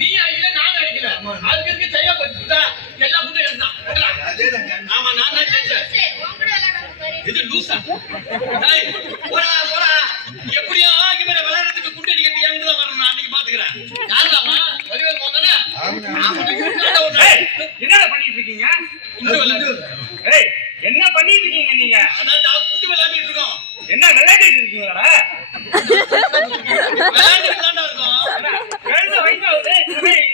நீ அடிக்கல நான் அடிக்கல அதுக்கு சரியா போச்சுதா எல்லா குண்டும் எடுத்தான் ஆமா நான் தான் ஜெயிச்சேன் இது லூசா போடா போடா எப்படியோ இங்க மேல விளையாடுறதுக்கு குண்டு அடிக்கிறது என்கிட்ட தான் வரணும் நான் அன்னைக்கு பாத்துக்கிறேன் யாருதாமா வடிவேல் போதானே என்னடா பண்ணிட்டு இருக்கீங்க ஏய் என்ன பண்ணிட்டு இருக்கீங்க நீங்க அதான் குண்டு விளையாடிட்டு இருக்கோம் என்ன விளையாடிட்டு இருக்கீங்களா விளையாடிட்டு தான் இருக்கோம் கழுத வயசாகுது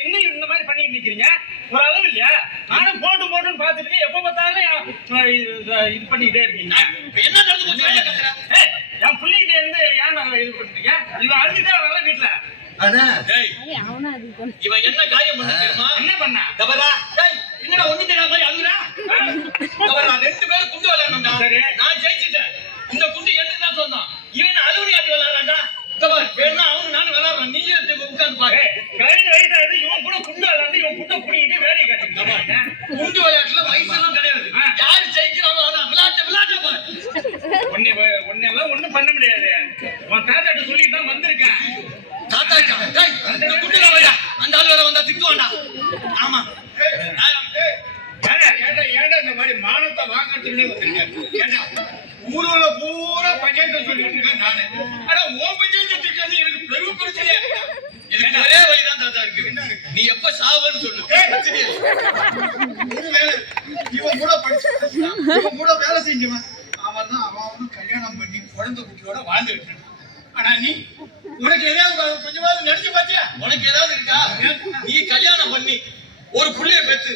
இன்னும் இந்த மாதிரி பண்ணிட்டு நிக்கிறீங்க ஒரு அளவு இல்லையா நானும் போட்டுன்னு பாத்துட்டு எப்ப பார்த்தாலும் இது பண்ணிக்கிட்டே இருக்கீங்க என்ன நடந்து போச்சு என் பிள்ளைகிட்ட இருந்து ஏன் இது பண்றீங்க இவன் அழுதுட்டே வரல வீட்டுல இவன் என்ன காரியம் பண்ண தெரியுமா என்ன பண்ண தவறா என்னடா ஒண்ணு தெரியாத மாதிரி அழுகுறா தவறா ரெண்டு பேரும் குண்டு விளையாடணும்டா நான் ஜெயிச்சிட்டேன் இந்த குண்டு எனக்கு தான் சொந்தம் இவன் அலுவலி ஆட்டி விளையாடுறான்டா தவறு வேணா அவனு நானும் விளையாடுறேன் நீ உட்கார்ந்து பாரு கழுது வயசாகுது இவன் கூட குண்டு விளையாண்டு இவன் குண்டை பிடிக்கிட்டு வேலையை காட்டுங்க குண்டு விளையாட்டுல வயசெல்லாம் கிடையாது யாரு ஜெயிக்கிறாங்களோ அதான் விளையாட்ட பாரு ஒன்னெல்லாம் ஒண்ணும் பண்ண முடியாது உன் தாத்தாட்ட சொல்லிட்டு தான் வந்திருக்கேன் அந்த ஆள் வேற வந்தா திட்டுவாண்டா ஆமா ஏன்டா இந்த மாதிரி மானத்தை வாங்கறதுக்குன்னே வந்திருக்கேன் ஊருல பூரா பஞ்சாயத்து சொல்லிட்டு இருக்கேன் நானு ஆனா ஓ பஞ்சாயத்து திட்டம் எனக்கு பெரும் பிரச்சனை இதுக்கு ஒரே வழிதான் தாத்தா இருக்கு நீ எப்ப சாவுன்னு சொல்லு ஒரு வேலை இவன் கூட வேலை செஞ்சவன் அவனும் கல்யாணம் பண்ணி குழந்தை குட்டியோட வாழ்ந்துட்டு ஆனா நீ உனக்கு ஏதாவது கொஞ்சமாவது நினைச்சு பாத்தியா உனக்கு ஏதாவது இருக்கா நீ கல்யாணம் பண்ணி ஒரு புள்ளைய பெத்து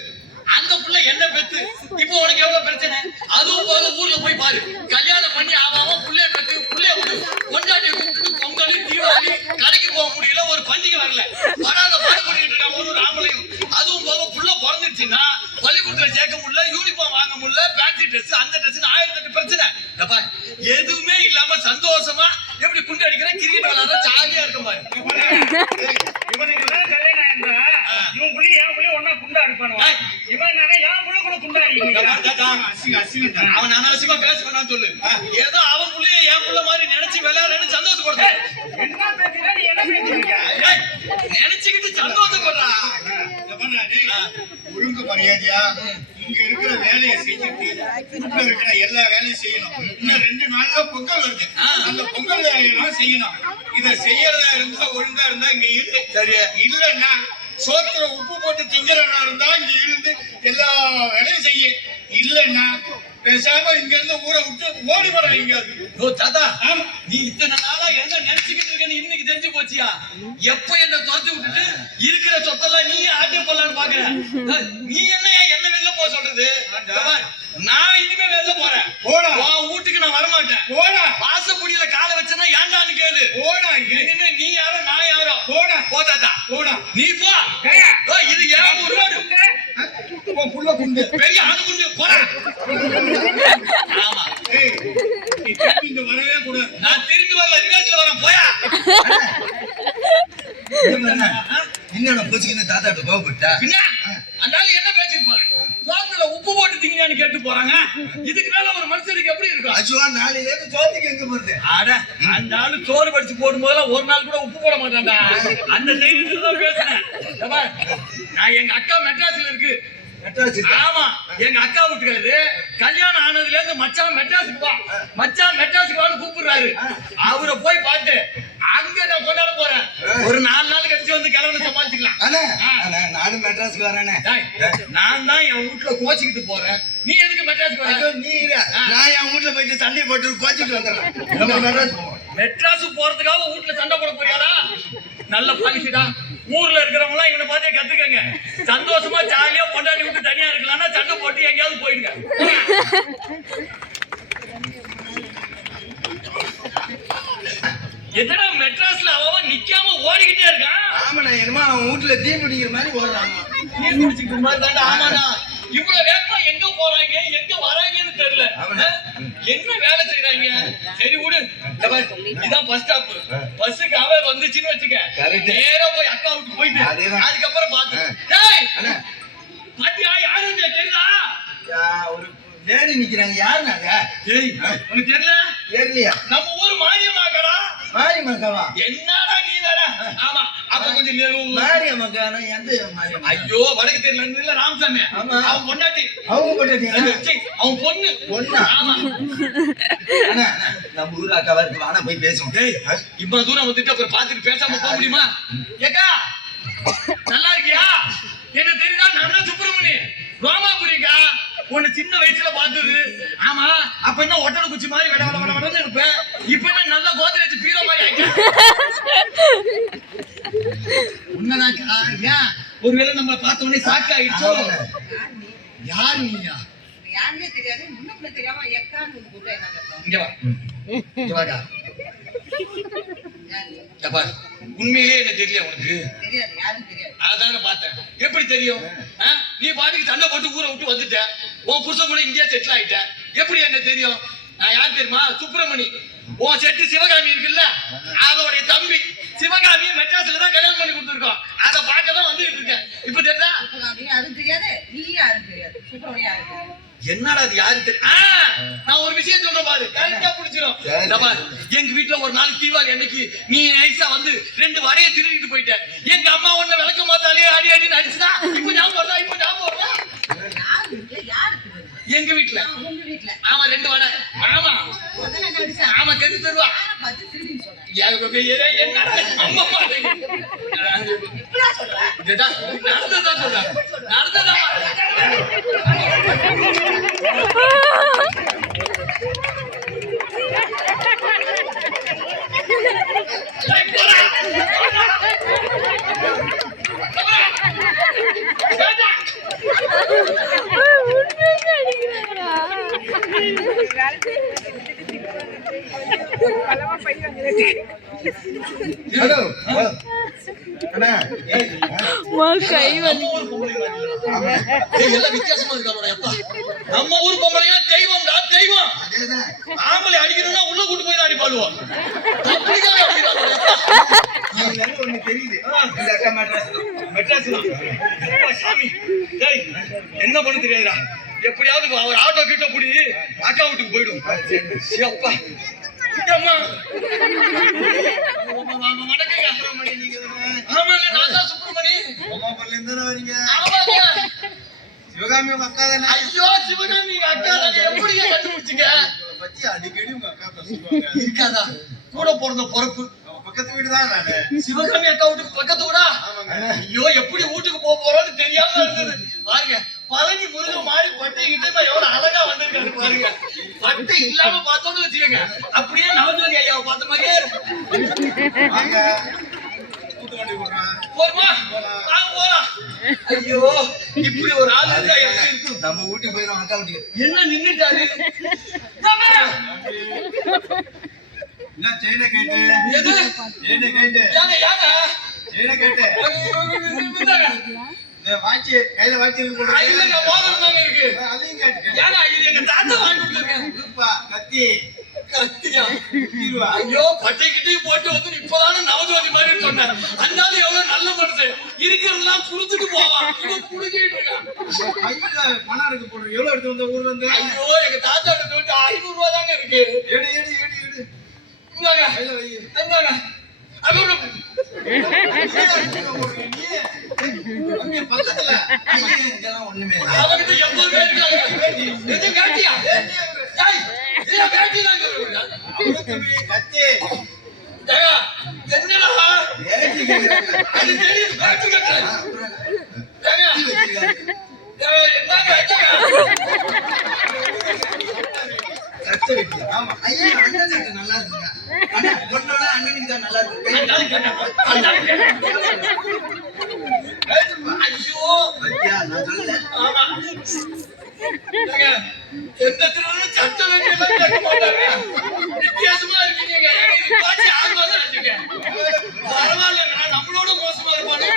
அந்த புள்ள என்ன பெத்து இப்போ உனக்கு எவ்வளவு பிரச்சனை அதுவும் போக ஊர்ல போய் பாரு கல்யாணம் பண்ணி ஆவாம புள்ளைய பெத்து புள்ளைய விட்டு கொண்டாட்டிய கூப்பிட்டு பொங்கல் தீபாவளி கடைக்கு போக முடியல ஒரு பண்டிகை வரல வராத பாடுபட்டு இருக்கான் ஒரு ஆம்பளையும் அதுவும் போக புள்ள பிறந்துருச்சுன்னா பள்ளிக்கூடத்துல சேர்க்க முடியல யூனிஃபார்ம் வாங்க முடியல ஃபேன்சி ட்ரெஸ் அந்த ட்ரெஸ் 1008 பிரச்சனை எதுவுமே இல்லாம சந்தோஷமா எப்படி குண்டு அடிக்கிற கிரிக்கெட் விளையாடுற ஜாலியா இருக்க மாதிரி இவனுக்கு கல்யாணம் ஆயிருந்தா இவன் புள்ளி என் புள்ளி ஒன்னா குண்டா அடிப்பானுவா இவன் என் புள்ள கூட குண்டா அடிப்பாங்க அவன் அனாவசியமா பேச வேணாம்னு சொல்லு ஏதோ அவன் புள்ளிய என் புள்ள மாதிரி நினைச்சு விளையாடுறேன்னு சந்தோஷப்படுறேன் என்ன பேசுறா நீ என்ன பேசுறீங்க நினைச்சுக்கிட்டு சந்தோஷப்படுறா ஒழுங்கு மரியாதையா இங்க இருக்கிற வேலையை செஞ்சுட்டு வீட்டுல இருக்கிற எல்லா வேலையும் செய்யணும் இன்னும் 2 நாள்ல பொங்கல் வருது அந்த பொங்கல் வேலையெல்லாம் செய்யணும் இத செய்யறதா இருந்தா ஒழுங்கா இருந்தா இங்க இருக்கு சரியா இல்லன்னா சோத்துல உப்பு போட்டு திங்கிறவனா இருந்தா இங்க இருந்து எல்லா வேலையும் செய்ய இல்லன்னா பேசாம இங்க இருந்து ஊரை விட்டு ஓடி வர எங்கேயாவது தாத்தா நீ இத்தனை நாளா என்ன நினைச்சுக்கிட்டு இருக்கன்னு இன்னைக்கு தெரிஞ்சு போச்சியா எப்ப என்ன துரத்தி விட்டுட்டு இருக்கிற சொத்தெல்லாம் நீ ஆட்டி போடலான்னு பாக்குற நீ என்ன வெளில போக சொல்றது நான் இனிமே வெளில போறேன் உன் வீட்டுக்கு நான் வரமாட்டேன் வாசப்படியில காலை வச்சேன்னா ஏன்டான்னு கேளு இனிமே நீ யாரோ நான் யாரோ போ தாத்தா நீ போ இது ஏன் புள்ள குண்டு பெரிய அணு குண்டு போற ஆமா இங்க வரவே கூடாது நான் திரும்பி வரல ரிவர்ஸ்ல வரேன் போயா என்ன போச்சுக்கின்னு தாத்தாட்ட கோவப்பட்டா அதனால என்ன பேசிட்டு போறேன் சோத்துல உப்பு போட்டு திங்கன்னு கேட்டு போறாங்க இதுக்கு மேல ஒரு மனுஷனுக்கு எப்படி இருக்கும் அச்சுவா நாளையில சோத்துக்கு எங்க போறது அட அந்த ஆளு சோறு படிச்சு போடும் போதெல்லாம் ஒரு நாள் கூட உப்பு போட மாட்டான்டா அந்த தைரியத்துல தான் பேசுறேன் நான் எங்க அக்கா மெட்ராஸ்ல இருக்கு ஆமா எங்க அக்கா வீட்டுக்காரு கல்யாணம் ஆனதுல இருந்து மச்சான் மெட்ராஸுக்கு வா மச்சான் மெட்ராஸுக்கு வான்னு கூப்பிடுறாரு அவரை போய் பார்த்து அங்க நான் கொண்டாட போறேன் ஒரு 4 நாள் கழிச்சு வந்து கிளம்பி சமாளிச்சுக்கலாம் நானும் மெட்ராஸ்க்கு வரேனே நான் தான் என் வீட்டுல கோச்சிக்கிட்டு போறேன் நீ எதுக்கு மெட்ராஸ்க்கு வர நீ நான் என் வீட்டுல போயிட்டு சண்டை போட்டு கோச்சிட்டு வந்துடுறேன் மெட்ராஸ் போறதுக்காக வீட்டுல சண்டை போட போறியாடா நல்ல பாலிசிடா ஊர்ல இருக்கிறவங்க எல்லாம் இவனை பார்த்தே கத்துக்கங்க சந்தோஷமா ஜாலியா கொண்டாடி விட்டு தனியா இருக்கலாம்னா சண்டை போட்டு எங்கேயாவது போயிடுங்க எதனா மெட்ராஸ்ல அவன் நிக்காம ஓடிக்கிட்டே இருக்கான் ஆமாண்ணா என்னமா அவன் வீட்டுல தீ பிடிக்கிற மாதிரி ஓடுறாங்க தீ பிடிச்சிக்கிற மாதிரி தாண்டா ஆமாண்ணா இவ்வளவு வேகமா எங்க போறாங்க எங்க வராங்கன்னு தெரியல என்ன வேலை செய்யறாங்க சரி விடு இதான் பஸ் ஸ்டாப் பஸ்ஸுக்கு அவன் வந்துச்சுன்னு வச்சுக்க நேரா போய் அக்கா விட்டு போயிட்டு அதுக்கப்புறம் பாத்து பாத்தியா யாரு தெரியுதா ஒரு லேடி நிக்கிறாங்க யாருனாங்க உனக்கு தெரியல தெரியலையா நம்ம ஊர் மாரியம்மாக்கடா மாரியம்மாக்காவா என்னடா நீ வேற ஆமா பக்கம் கொஞ்சம் நெருங்கும். மாரியம்மாக்கான எந்த மாரியம்மா? ஐயோ வடக்கு தெருல இருந்து இல்ல ராமசாமி. ஆமா. அவன் பொண்டாட்டி. அவங்க போட்டு சீ, அவன் பொண்ணு. பொண்ணா? ஆமா. அண்ணா, நம்ம ஊர் அக்காவா இருக்கு, வாடா போய் பேசுவோம். டேய், இவ்வளவு தூரம் வந்துட்டு அப்புறம் பாத்துட்டு பேசாம போக முடியுமா? ஏக்கா நல்லா இருக்கியா? என்ன தெரியுதா? நான் தான் சுப்பிரமணி ரோமாபுரிக்கா. உன்னை சின்ன வயசுல பார்த்தது. ஆமா, அப்ப என்ன ஒட்டட குச்சி மாதிரி வட வட வட வடன்னு இருப்பேன். இப்ப என்ன நல்ல கோத்ரேஜ் பீரோ மாதிரி ஆயிட்டேன். உன்னதாக்கா? ஏன் ஒருவேளை நம்ம பார்த்த உடனே சாக்கு ஆயிடுச்சோ? யார் நீயா? யாருமே தெரியாது, முன்ன தெரியாம எக்கான்னு ஒரு கூட்டம் என்ன கேட்போம். இங்க வா, இங்க வாக்கா. யாரு? ஏப்பா, உண்மையிலேயே என்ன தெரியல உனக்கு? தெரியாது, யாரும் தெரியாது. அதான பார்த்தேன். எப்படி தெரியும்? நீ பாட்டுக்கு சண்டை போட்டு ஊரை விட்டு வந்துட்ட. உன் புருஷன் கூட இங்கேயே செட்டில் ஆயிட்ட. எப்படி என்ன தெரியும்? நான் யார் தெரியுமா? சுப்பிரமணி. உன் செட்டு சிவகாமி இருக்குல்ல, அதோடைய தம்பி. சிவகாமியை மெட்ராஸ்ல தான் கல்யாணம் பண்ணி கொடுத்துருக்கோம். அதை பார்க்க தான் வந்துட்டு இருக்கேன். இப்ப தெரியுதா? சுப்பிரமணி யாரும் தெரியாது, நீ யாரும் தெரியாது. சுப்பிரமணி யாரும் தெரியாது. என்னடா அது யாரு தெரியும்? நான் ஒரு விஷயம் சொல்றேன் பாரு, கரெக்டா புடிச்சிடும். எங்க வீட்டுல ஒரு நாள் தீபாவளி அன்னைக்கு நீ நைஸா வந்து 2 வரைய திருடிட்டு போயிட்ட. எங்க அம்மா உன்னை விளக்க மாத்தாலே அடி அடின்னு அடிச்சுதா. இப்ப ஞாபகம் வருதா? இப்ப ஞாபகம் வருதா? யாரு இல்ல, யாரு தெரியாது. எங்க வீட்டுல. உங்க வீட்டுல. ஆமா, 2 வடை. ஆமா உடனே என்ன அடிச்சா? ஆமா, தெரிஞ்சு தருவா. யாரை பார்த்து திருடின்னு சொல்றேன். என்னடா அம்மா பாருங்க. இப்படியா சொல்ற? இதுதான் நடந்ததா சொல்றேன். நடந்ததா ஹலோ அண்ணா, கை வந்து எல்லாம் வித்தியாசமா இருக்காரோட அப்பா. நம்ம ஊர் பொம்பளையா தெய்வம்டா, தெய்வம். அதேதான். ஆம்பளை அடிக்கணும்னா உள்ள கூட்டு போய் அடி பாடுவோம். அப்படிதான் அடிக்கிறாரோட எனக்கு ஒண்ணு தெரியுது. இந்த அக்கா மெட்ராஸ் சாமி. டேய், என்ன பண்ண தெரியாதுடா. எப்படியாவது அவர் ஆட்டோ கிட்ட புடி அக்கா வீட்டுக்கு போயிடும். அப்பா அம்மா வணக்கங்க. ஆமாங்க, நான் தான் சுப்பிரமணி. கோமாபுரம்ல இருந்து தானே வரீங்க? ஆமாங்க. சிவகாமி உங்க அக்கா தானே? ஐயோ, சிவகாமி எங்க அக்கா தானே. எப்படிங்க கண்டுபிடிச்சீங்க? உங்களை பத்தி அடிக்கடி உங்க அக்கா பேசுவாங்க. இருக்காதா? கூட பிறந்த பொறுப்பு. அவன் பக்கத்து வீடு தான் நானு. சிவகாமி அக்கா வீட்டுக்கு பக்கத்து கூட. ஆமாங்க. ஐயோ, எப்படி வீட்டுக்கு போக போறோம்னு தெரியாம இருந்தது. பாருங்க, பழனி முருகன் மாதிரி பட்டை கிட்ட எவ்வளவு அழகா வந்திருக்காரு பாருங்க. பட்டை இல்லாம பார்த்தோன்னு வச்சுக்கோங்க, அப்படியே நவஜோதி ஐயாவை பார்த்த மாதிரியே இருக்கும். வாங்க. கூட்டு வண்டி போடுறேன். போருமா? வாங்க போலாம். ஐயோ, இப்படி ஒரு ஆள் இருந்தா எப்படி இருக்கும்? நம்ம வீட்டுக்கு போயிடும் அக்கா வீட்டுக்கு. என்ன நின்னுட்டாரு? என்ன செயினை கேட்டு? எது? செயினை கேட்டு. ஏங்க ஏங்க செயினை கேட்டு. இந்தாங்க. இந்த வாட்சி கையில வாட்சி இருக்கு ஆ, இல்லைங்க, மோதிரம் தாங்க இருக்கு. அதையும் கேட்டு. ஏங்க, இது எங்க தாத்தா வாங்கி கொடுத்துருக்கேன். இருப்பா கத்தி கத்தியா? குத்திடுவா. ஐயோ, பட்டைக்கிட்டையும் போட்டு வந்து இப்பதானே நவஜோதி மாதிரி சொன்னேன். அந்தாலும் எவ்வளவு நல்ல மனுஷன். இருக்கிறதெல்லாம் குடுத்துட்டு போவான். இவன் குடுக்கிட்டு இருக்கான். பையில பணம் இருக்கு போடுறோம். எவ்வளவு எடுத்து வந்த ஊர்ல இருந்து? ஐயோ, எங்க தாத்தா கிட்ட வந்து 500 ரூபாய் தாங்க இருக்கு. எடு எடு எடு எடு. இந்தாங்க, கையில வை. இந்தாங்க. அதோட அங்க பக்கத்துல ஐயே, இதெல்லாம் ஒண்ணுமே இல்ல. அவங்கிட்ட 80 பேர் இருக்காங்க. எது வேட்டியா? டேய், இது வேட்டி தாங்க இருக்கு. அவருக்கு கத்தி ஏங்க, என்னடா? ஏத்தி கேக்குறாங்க. அது தெரியுது, வேட்டி கட்டுறேன். ஏங்க, என்னங்க கத்தி வெட்டி. ஆமா. ஐயா, அண்ணன் சட்டை நல்லா இருக்குங்க. அண்ணா, பொண்ணோட அண்ணனுக்கு தான் நல்லா இருக்கு. ஐயோ, பத்தியா, நான் சொல்லல. ஆமா. ஏங்க, எந்த திருடனும் சட்ட வேண்டியெல்லாம் கட்ட மாட்டாங்க. வித்தியாசமா இருக்கீங்க. ஏங்க, இது பாட்டி 6 மாசம் ஆச்சுங்க. பரவாயில்லைங்க, நான் நம்மளோட மோசமா இருப்பானே.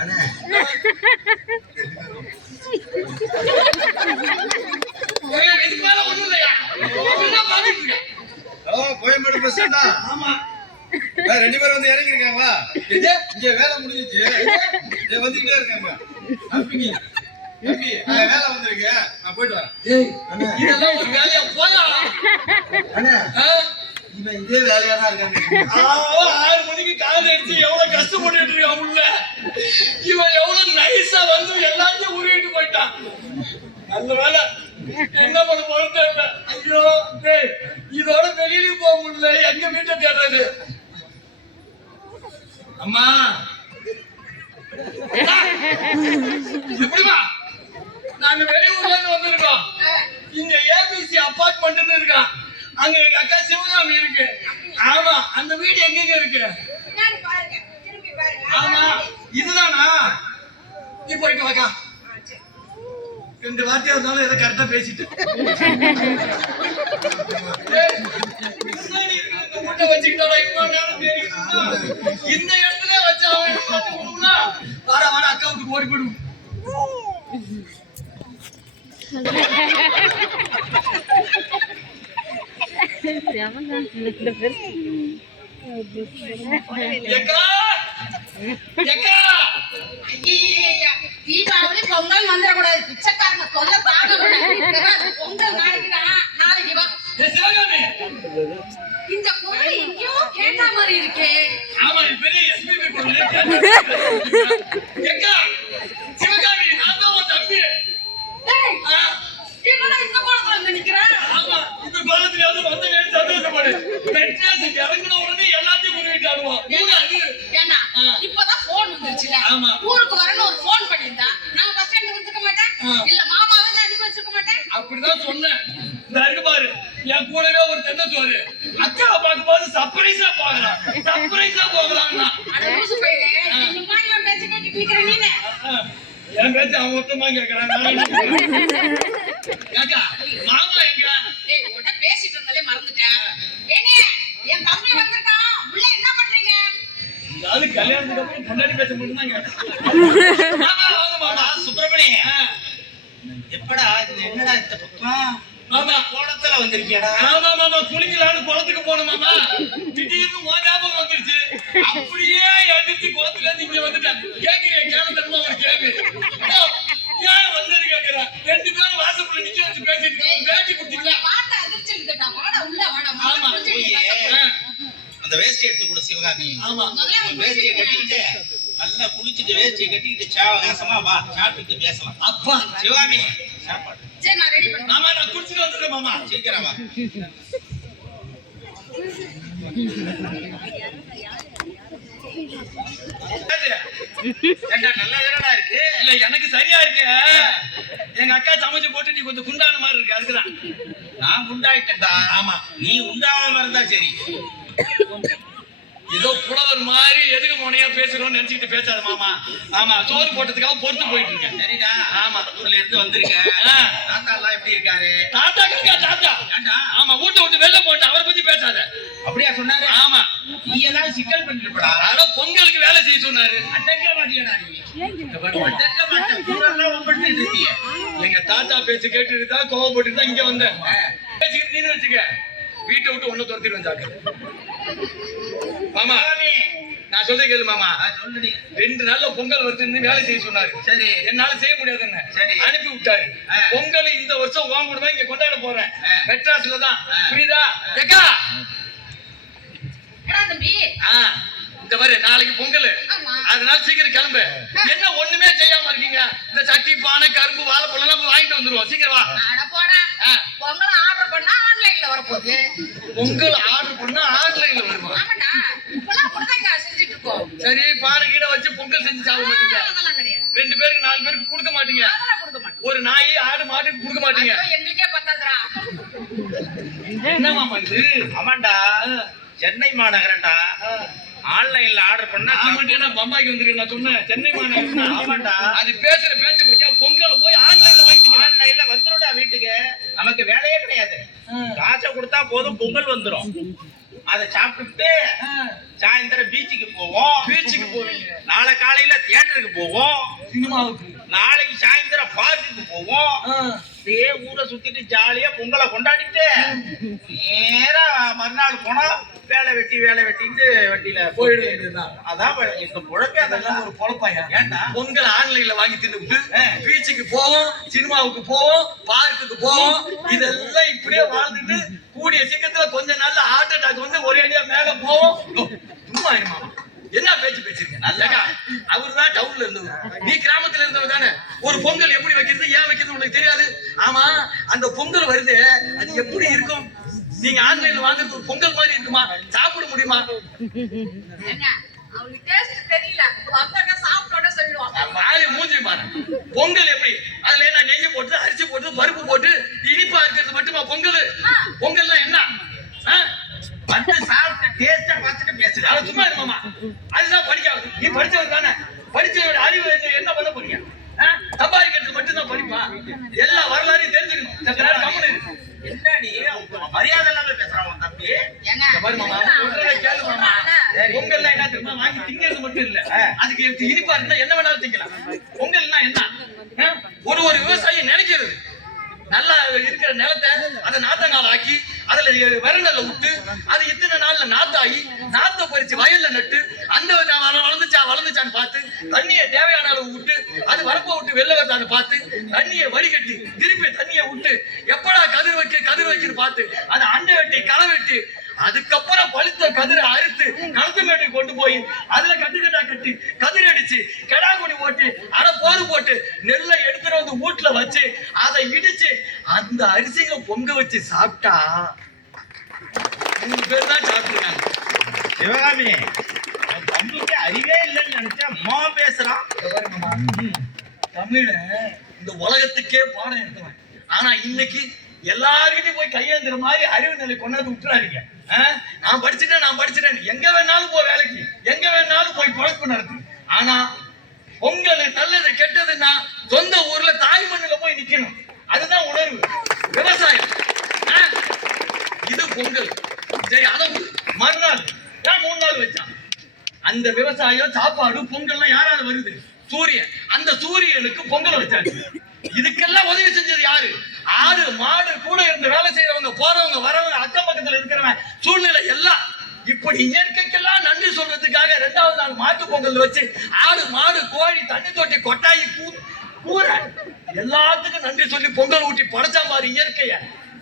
அண்ணா, ஏங்க, இதுக்கு மேல ஒண்ணும் இல்லையா? இப்படிதான் பாத்துட்டு இருக்கேன். ஹலோ, கோயம்பேடு பஸ் ஸ்டாண்டா? ஆமா. 2 பேர் வந்து இறங்கி இருக்காங்களா? இது? இங்க வேலை முடிஞ்சிச்சு. இங்க வந்துகிட்டே இருக்காங்க. தம்பி, தம்பி, வேலை வந்திருக்கு. நான் போயிட்டு வரேன். ஏய், இதெல்லாம் ஒரு வேலையா? போயா. அண்ணா, ஆ? இவன் இதே வேலையா தான் இருக்காங்க. 6 மணிக்கு கால் அடிச்சு எவ்வளவு கஷ்டப்பட்டு இருக்கான் உள்ள. இவன் எவ்வளவு நைஸா வந்து எல்லாத்தையும் உருவிட்டு போயிட்டான். நல்ல வேலை என்ன பண்ண போறது. ஐயோ டேய், இதோட வெளியில போக முடியல. எங்க வீட்டை தேடுறது? அம்மா எப்படிமா நாங்க வெளியூர்ல இருந்து வந்திருக்கோம். இங்க ஏபிசி அபார்ட்மெண்ட்னு இருக்கான். அங்க எங்க அக்கா சிவகாமி இருக்கு. ஆமா, அந்த வீடு எங்க இருக்கு? பின்னாடி பாருங்க, திரும்பி பாருங்க. ஆமா, இதுதானா? நீ போயிட்டு வாக்கா. 2 வார்த்தையா இருந்தாலும் ஏதோ கரெக்டா பேசிட்டு முட்டை வச்சுக்கிட்டோம். இவ்வளவு நேரம் தேடிக்கிட்டு இருந்தோம். இந்த இடத்துல வச்சு அவன் பார்த்து கொடுக்கணும்னா வாட வாட அக்காவுக்கு ஓடி போயிடும். எக்கா எக்கா ஐயையையா, தீபாவளி பொங்கல் வந்துடக்கூடாது. பிச்சைக்காரங்க தொல்லை தாங்க முடியல. பொங்கல் நாளைக்கு தான், நாளைக்கு வா. சிவகாமி. இந்த பொருள் எங்கேயோ கேட்ட மாதிரி இருக்கே. ஆமா, இது பெரிய எஸ்பிபி பொருள். எக்கா சிவகாமி, நான் தான் உன் தம்பி. டேய், ஆ, என்னடா இந்த கோலத்துல வந்து நிக்கிற? ஆமா, இந்த காலத்துலயாவது வந்த நேரம் சந்தோஷப்படு. மெட்ராஸுக்கு இறங்கின உடனே எல்லாத்தையும் உருவிட்டு ஆடுவோம். அது ஏண்டா, ஆ. இப்பதான் போன் வந்துருச்சுல. ஆமா. ஊருக்கு வரணும் ஒரு போன் பண்ணியிருந்தா நான் பஸ் ஸ்டாண்ட் வந்துருக்க மாட்டேன். ஆ. இல்ல மாமாவே தான் அனுப்பி வச்சிருக்க மாட்டேன். அப்படிதான் சொன்னேன். இந்த இருக்கு பாரு, என் கூடவே ஒரு தென்னை சோறு. அக்காவை பார்க்கும்போது சர்ப்ரைஸா போகலாம், சர்ப்ரைஸா போகலாம்னா. அட லூசு பையலே, நீ சும்மா இவன் பேச்ச கேட்டுட்டு நிக்கிற நீனே. என் பேச்சு அவன் மொத்தமா கேட்கறான். நான் என்ன பண்ணுவேன்? அக்கா, மாமா எங்க? டேய், உன்கிட்ட பேசிட்டு இருந்தாலே மறந்துட்டேன். ஏனே, என் தம்பி வந்திருக்கான். உள்ள என்ன பண்றீங்க? அதாவது கல்யாணத்துக்கு அப்புறம் பொண்டாட்டி பேச மட்டும்தான் கேட்டேன். மாமா வாங்க மாமா. சுப்பிரமணி, எப்படா இது என்னடா இந்த பக்கம் மாமா கோலத்துல வந்திருக்கியடா? ஆமா மாமா, குளிக்கலான்னு குளத்துக்கு போனோம் மாமா. திடீர்னு உன் ஞாபகம் வந்துருச்சு. அப்படியே எழுந்திருச்சு குளத்துல இருந்து இங்க வந்துட்டேன். கேக்குறேன், கேளத்தனமா ஒரு கேள்வி. ஏன் வந்தது கேக்குறேன். 2 பேரும் வாசப்புல நிக்க வச்சு பேசிட்டு இருக்கோம். பேட்டி கொடுத்தீங்களா? பார்த்த அதிர்ச்சி இருக்குடா. வாடா உள்ள வாடா. ஆமா. அந்த வேஷ்டி எடுத்து கொடு சிவகாமி. ஆமா. முதல்ல உன் வேஷ்டியை கட்டிக்கிட்டு நல்லா குளிச்சுட்டு வேஷ்டியை கட்டிக்கிட்டு சாவகாசமா வா, சாப்பிட்டுட்டு பேசலாம். அப்பா சிவகாமி, சாப்பாடு சரி, நான் ரெடி பண்ணேன். மாமா, நான் குடிச்சிட்டு வந்துடுறேன் மாமா. சீக்கிரம் வா. ஏண்டா, நல்லா தானடா இருக்கு? இல்ல, எனக்கு சரியா இருக்கு. எங்க அக்கா சமைச்சு போட்டு நீ கொஞ்சம் குண்டான மாதிரி இருக்கு. அதுக்குதான் நான் உண்டாயிட்டேன்டா. ஆமா. நீ உண்டாவாம இருந்தா சரி. ஏதோ புலவர் மாதிரி எதுக்கு முனையா பேசுறோம்னு நினைச்சுக்கிட்டு பேசாத மாமா. ஆமா, சோறு போட்டதுக்காக பொறுத்து போயிட்டு இருக்கேன். சரிடா. ஆமா. ஊர்ல இருந்து வந்திருக்கேன். ஆ. தாத்தா எல்லாம் எப்படி இருக்காரு? தாத்தா இருக்கா தாத்தா? ஏண்டா, ஆமா, வீட்டை விட்டு வெளில போட்டு அவரை பத்தி பேசாத. அப்படியா சொன்னாரு? ஆமா. நீ ஏதாவது சிக்கல் பண்ணிருப்படா. ஆனா பொங்கலுக்கு வேலை செய்ய சொன்னாரு. அடக்க மாட்டியடா நீ. அடக்க மாட்டேன். ஊரெல்லாம் ஒப்பிட்டு இருக்கிய. எங்க தாத்தா பேச்சு கேட்டுட்டு தான் கோவப்பட்டு தான் இங்க வந்தேன். பேசிக்கிட்டு நீனு வச்சுக்க, வீட்டை விட்டு ஒண்ணு துரத்திடுவேன் சாக்கு. மாமா, நான் சொல்றேன் கேளு மாமா. சொல்லுடி. 2 நாள்ல பொங்கல் வருதுன்னு வேலை செய்ய சொன்னாரு. சரி. என்னால செய்ய முடியாதுன்னு சரி. அனுப்பி விட்டாரு. பொங்கல் இந்த வருஷம் உன் கூட தான் இங்க கொண்டாட போறேன். மெட்ராஸ்ல தான். புரியுதா? ஏக்கா, ஏடா தம்பி. இந்த மாதிரி நாளைக்கு பொங்கல், ஆமா. அதனால சீக்கிரம் கிளம்பு. என்ன ஒண்ணுமே செய்யாம இருக்கீங்க? இந்த சட்டி, பானை, கரும்பு, வாழைப்பழம் எல்லாம் போய் வாங்கிட்டு வந்துருவோம். சீக்கிரம் வா. அட போடா. பொங்கல் ஆர்டர் பண்ணா ஆன்லைன்ல வரப்போகுது. பொங்கல் ஆர்டர் பண்ணா ஆன்லைன்ல வருமா? ஆமாடா, இப்பெல்லாம் அப்படிதான் செஞ்சுட்டு இருக்கோம். சரி, பானை கீழ வச்சு பொங்கல் செஞ்சு சாப்பிட மாட்டீங்க. அதெல்லாம் கிடையாது. 2 பேருக்கு 4 பேருக்கு கொடுக்க மாட்டீங்க. அதெல்லாம் கொடுக்க மாட்டோம். ஒரு நாய், ஆடு, மாட்டுக்கு கொடுக்க மாட்டீங்க. ஐயோ, எங்களுக்கே பத்தாதுடா. என்ன மாமா இது? ஆமாண்டா, சென்னை மாநகரம்டா. ஆன்லைன்ல ஆர்டர் பண்ணா ஆமாட்டே, நான் பம்பாய்க்கு வந்திருக்கேன். நான் சொன்னேன் சென்னை மாநகரம். ஆமாண்டா. அது பேசுற பேச்ச பத்தியா? பொங்கல போய் ஆன்லைன்ல வாங்கிட்டீங்க. ஆன்லைன்ல வந்துருடா வீட்டுக்கு. நமக்கு வேலையே கிடையாது. காசை கொடுத்தா போதும், பொங்கல் வந்துரும். அதை சாப்பிட்டுட்டு சாயந்தரம் பீச்சுக்கு போவோம். பீச்சுக்கு போவீங்க? நாளை காலையில தியேட்டருக்கு போவோம். சினிமாவுக்கு? நாளைக்கு சாயந்தரம் பார்க்குக்கு போவோம். அப்படியே ஊரை சுத்திட்டு ஜாலியா பொங்கலை கொண்டாடிட்டு நேரா மறுநாள் போனா வேலை வெட்டிட்டு வண்டியில போயிட வேண்டியதுதான். அதான் எங்க புழப்பே அதெல்லாம் அதெல்லாம் ஒரு பொழப்பாயா? ஏன்டா பொங்கல் ஆன்லைன்ல வாங்கி தின்னுட்டு பீச்சுக்கு போவோம், சினிமாவுக்கு போவோம், பார்க்குக்கு போவோம், இதெல்லாம் இப்படியே வாழ்ந்துட்டு கூடிய சீக்கிரத்துல கொஞ்ச நாள்ல ஹார்ட் அட்டாக் வந்து ஒரே அடியா மேல போவோம். சும்மா இருமா, என்ன பேச்சு பேசிருக்கேன்? அவருதான் டவுன்ல இருந்தவர், நீ கிராமத்துல இருந்தவர் தானே. ஒரு பொங்கல் எப்படி வைக்கிறது, ஏன் வைக்கிறது உங்களுக்கு தெரியாது. ஆமா, அந்த பொங்கல் வருது, அது எப்படி இருக்கும்? நீங்க ஆன்லைன்ல வாங்குறது ஒரு பொங்கல் மாதிரி இருக்குமா? சாப்பிட முடியுமா? ஏங்க, அவளுக்கு டேஸ்ட் தெரியல, வந்தாங்க சாப்பிட்டோட சொல்லுவாங்க. ஆளு மூஞ்சி பாரு. பொங்கல் எப்படி? அதுல என்ன நெய்யை போட்டு, அரிசி போட்டு, பருப்பு போட்டு, இனிப்பா இருக்கிறது மட்டுமா பொங்கல்? பொங்கல்னா என்ன? வந்து சாப்பிட்டு டேஸ்டா பார்த்துட்டு பேசுறேன். அது சும்மா இருமாமா, அதுதான் படிக்காது. நீ படிச்சவர் தானே, படிச்சவரோட அறிவு என்ன பண்ண போறீங்க? சம்பாதிக்கிறது மட்டும்தான் படிப்பா? எல்லா வரலாறையும் தெரிஞ்சுக்கணும். சற்று நேரம் கம்முனு இரு. என்னடி மரியாதை இல்லாம பேசுறான் உன் தம்பி? ஏங்க, இங்க பாரு மாமா, சொல்றதை கேளு மாமா. பொங்கல்னா என்ன தெரியுமா? வாங்கி திங்கிறது மட்டும் இல்ல, அதுக்கு இனிப்பா இருந்தா என்ன வேணாலும் திங்கலாம். பொங்கல்னா என்ன? ஒரு விவசாயி நினைக்கிறது நல்லா இருக்கிற நிலத்தை அதை நாத்தங்கால ஆக்கி அதுல விரண்டல்ல விட்டு அது இத்தனை நாள்ல நாத்தாகி நாத்த பறிச்சு வயல்ல நட்டு அந்த வளர்ந்துச்சான்னு பார்த்து தண்ணியை தேவையான அளவு விட்டு அது வரப்ப விட்டு வெளில வருதான்னு பார்த்து தண்ணியை வடிகட்டி திருப்பி தண்ணியை விட்டு எப்படா கதிர் வைக்குன்னு பார்த்து அதை அண்டை வெட்டி களை வெட்டி அதுக்கப்புறம் பழுத்த கதிரை அறுத்து களத்து மேட்டுக்கு கொண்டு போய் அதுல கட்டுக்கட்டா கட்டி கதிர் அடிச்சு கெடா கொடி போட்டு அரை போது போட்டு நெல்லை எடுத்துட்டு வந்து வீட்டுல வச்சு அதை இடிச்சு அந்த அரிசிகளை பொங்க வச்சு சாப்பிட்டா 3 பேர் தான் சாப்பிட்டுருக்காங்க. சிவகாமி, உன் தம்பிக்கு அறிவே இல்லைன்னு நினைச்சா அம்மா பேசுறான். தமிழ இந்த உலகத்துக்கே பாடம் எடுத்தவன். ஆனா இன்னைக்கு எல்லார்கிட்டையும் போய் கையேந்திர மாதிரி அறிவு நிலை கொண்டாந்து விட்டுறாருங்க. நான் படிச்சுட்டேன், எங்க வேணாலும் போய் வேலைக்கு, எங்க வேணாலும் போய் பொழப்பு நடத்து. ஆனா உங்களுக்கு நல்லது கெட்டதுன்னா சொந்த ஊர்ல தாய் மண்ணுல போய் நிக்கணும். அதுதான் உணர்வு. விவசாயம் இது பொங்கல். சரி, அதை மறுநாள் ஏன் 3 நாள் வச்சான்? அந்த விவசாயம் சாப்பாடு பொங்கல்லாம் யாரால வருது? சூரியன். அந்த சூரியனுக்கு பொங்கல் வச்சாச்சு. இதுக்கெல்லாம் உதவி செஞ்சது யாரு? ஆடு மாடு கூட இருந்து வேலை செய்யறவங்க, போறவங்க, வரவங்க, அக்கம் பக்கத்துல இருக்கிறவங்க, சூழ்நிலை எல்லாம். இப்படி இயற்கைக்கெல்லாம் நன்றி சொல்றதுக்காக 2வது நாள் மாட்டு பொங்கல் வச்சு ஆடு மாடு கோழி தண்ணி தொட்டி கொட்டாயி கூரை எல்லாத்துக்கும் நன்றி சொல்லி பொங்கல் ஊட்டி படைச்சா மாதிரி இயற்கைய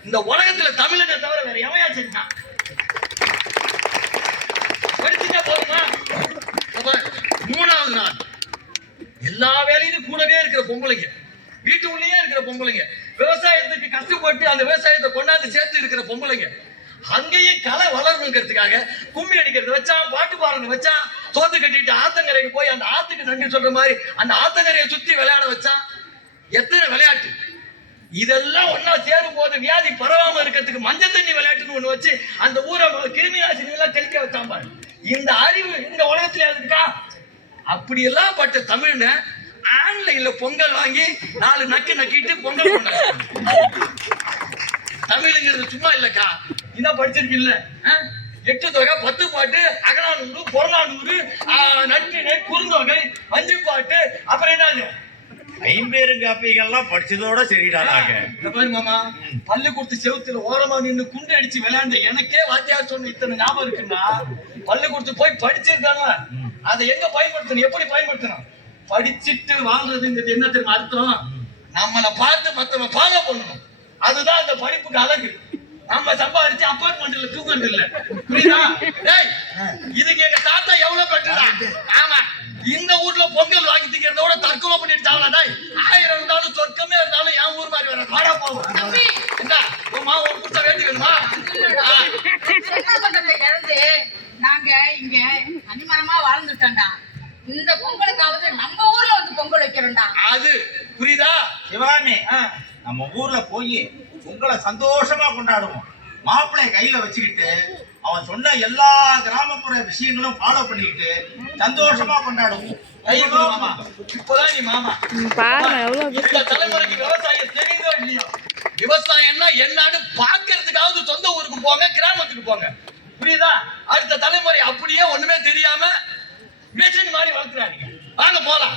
இந்த உலகத்துல தமிழனை தவிர வேற எவையா செஞ்சான்? படிச்சுட்டா போதுமா? 3வது நாள் எல்லா வேலையிலும் கூடவே இருக்கிற பொம்பளைங்க, வீட்டு உள்ளேயே இருக்கிற பொம்பளைங்க, விவசாயத்துக்கு கஷ்டப்பட்டு அந்த விவசாயத்தை கொண்டாந்து சேர்த்து இருக்கிற பொம்பளைங்க, அங்கேயே கலை வளரணுங்கிறதுக்காக கும்மி அடிக்கிறது வச்சான், பாட்டு பாடுறது வச்சான், தோத்து கட்டிட்டு ஆத்தங்கரைக்கு போய் அந்த ஆத்துக்கு நன்றி சொல்ற மாதிரி அந்த ஆத்தங்கரையை சுத்தி விளையாட வச்சான். எத்தனை விளையாட்டு! இதெல்லாம் ஒன்னா சேரும் போது வியாதி பரவாம இருக்கிறதுக்கு மஞ்சள் தண்ணி விளையாட்டுன்னு ஒண்ணு வச்சு அந்த ஊரை கிருமி நாசினி எல்லாம் தெளிக்க வச்சான் பாரு. இந்த அறிவு இந்த உலகத்துல இருக்கா? அப்படியெல்லாம் பட்ட தமிழ்ன ஆன்லைன்ல பொங்கல் வாங்கி 4 நக்கிட்டு பொங்கல் கொண்டாடுறாங்க. தமிழுங்கிறது சும்மா இல்லக்கா, இதான் படிச்சிருக்கீல்ல, 8 தொகை 10 பாட்டு அகநானூறு புறநானூறு நற்றிணை குறுந்தொகை 5 பாட்டு அப்புறம் என்னது ஐம்பெருங்காப்பிகள்லாம் படிச்சதோட சரிடானாங்க. இந்த பாரு மாமா, பள்ளிக்கூடத்து செவுத்துல ஓரமா நின்று குண்டு அடிச்சு விளையாண்ட எனக்கே வாத்தியார் சொன்ன இத்தனை ஞாபகம் இருக்குன்னா, பள்ளிக்கூடத்து போய் படிச்சிருக்காங்க. அதை எங்க பயன்படுத்தணும், எப்படி பயன்படுத்தணும்? படிச்சுட்டு வாழ்றதுங்கிறது என்ன தெரியுமா அர்த்தம்? நம்மளை பார்த்து மத்தவங்க ஃபாலோ பண்ணணும். அதுதான் அந்த படிப்புக்கு அழகு. நம்ம சம்பாதிச்சு அப்பார்ட்மெண்ட்ல தூங்குறது இல்ல, புரியுதா? இதுக்கு எங்க தாத்தா எவ்வளவு பெற்றா? ஆமா, இந்த ஊர்ல பொங்கல் வாங்கி திங்கிறதோட தற்கொலை பண்ணிட்டு சாவலாடா. 1000 இருந்தாலும் சொர்க்கமே இருந்தாலும் என் ஊர் மாதிரி வர வாடா போவோம். என்ன உமா உன் புத்த வேண்டி வேணுமா? இழந்து நாங்க இங்க அனிமரமா வாழ்ந்துட்டோம்டா. இந்த பொங்கலுக்காவது நம்ம ஊர்ல வந்து பொங்கல் வைக்கிறோம்டா. அது புரியுதா? சிவாமி, நம்ம ஊர்ல போய் பொங்கலை சந்தோஷமா கொண்டாடுவோம். மாப்பிள்ளைய கையில வச்சுக்கிட்டு அவன் சொன்ன எல்லா கிராமப்புற விஷயங்களும் ஃபாலோ பண்ணிக்கிட்டு சந்தோஷமா கொண்டாடுவோம். இப்பதான் நீ மாமா பாருங்க எவ்வளவு இந்த தலைமுறைக்கு விவசாயம் தெரியுதோ இல்லையோ, விவசாயம்னா என்னன்னு பாக்குறதுக்காவது சொந்த ஊருக்கு போங்க, கிராமத்துக்கு போங்க, புரியுதா? அடுத்த தலைமுறை அப்படியே ஒண்ணுமே தெரியாம மிஷின் மாதிரி வளர்த்துறாங்க. வாங்க போலாம்.